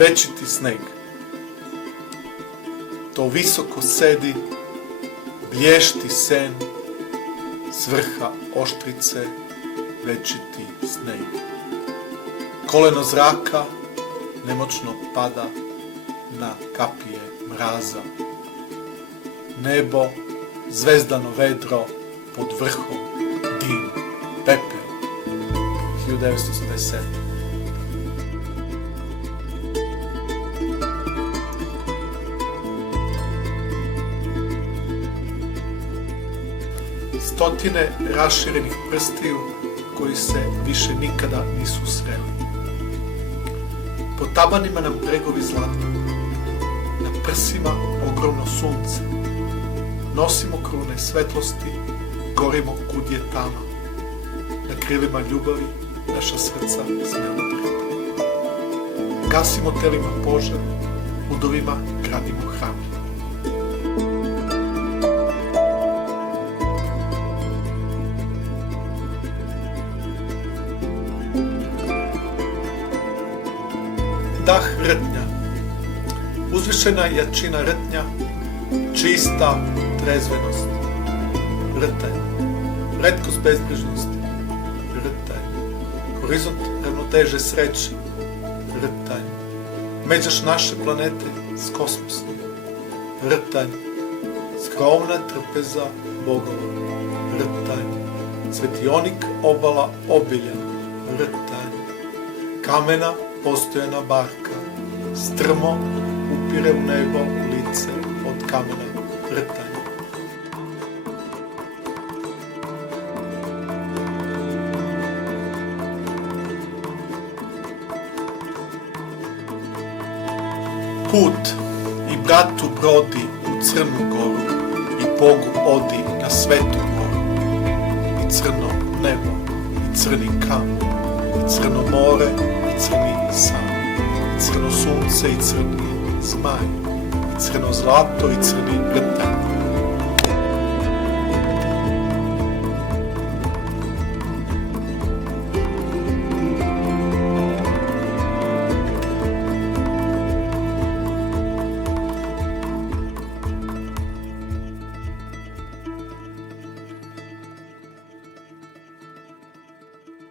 večiti sneg. To visoko sedi, blješti sen, s vrha oštrice večiti sneg. Koleno zraka nemoćno pada na kapije mraza. Nebo, zvezdano vedro, pod vrhom dim, pepeo. 1987. Stotine raširenih prstiju koji se više nikada nisu sreli. Po tabanima nam bregovi zlata, na prsima ogromno sunce. Nosimo krune svetlosti, gorimo kud je tama. Na krilima ljubavi naša srca smelo drhti. Gasimo telima požar, udovima gradimo hram. Dah rtnja, uzvišena jačina rtnja, čista trezvenost, rtanj, retkost bezbrižnosti, rtanj, horizont ravnoteže sreće, rtanj, međaš naše planete s kosmosom, rtanj, skromna trpeza bogova, rtanj, svetionik obala obilja, rtanj, kamena postojana barka, strmo upire u nebo lice od kamena, rtanj. Put i bratu brodi u Crnu Goru i Bogu odi na Svetu Goru. I crno nebo, i crni kamen, i crno more, i crni san, i crno sunce, i crni zmaj, i crno zlato, i crni rtanj.